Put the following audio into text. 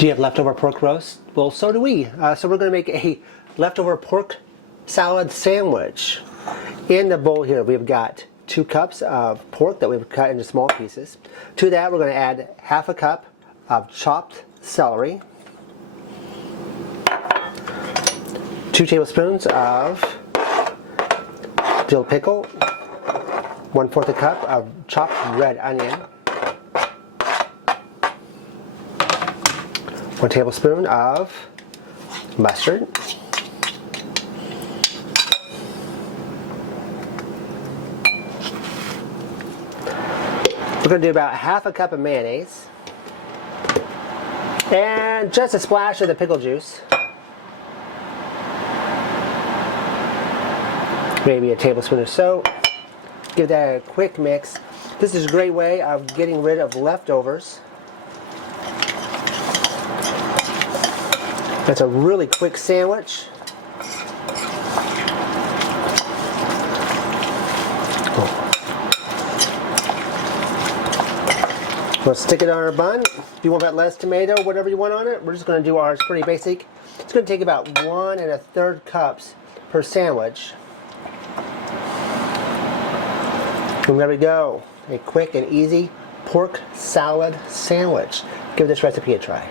Do you have leftover pork roast? Well, so do we. So we're going to make a leftover pork salad sandwich. In the bowl here, we've got 2 cups of pork that we've cut into small pieces. To that, we're going to add half a cup of chopped celery, 2 tablespoons of dill pickle, 1/4 a cup of chopped red onion, 1 tablespoon of mustard, we're going to do about half a cup of mayonnaise, and just a splash of the pickle juice, maybe a tablespoon or so. Give that a quick mix. This is a great way of getting rid of leftovers. That's a really quick sandwich. We'll stick it on our bun. If you want that less tomato, whatever you want on it, we're just going to do ours pretty basic. It's going to take about 1 1/3 cups per sandwich. And there we go. A quick and easy pork salad sandwich. Give this recipe a try.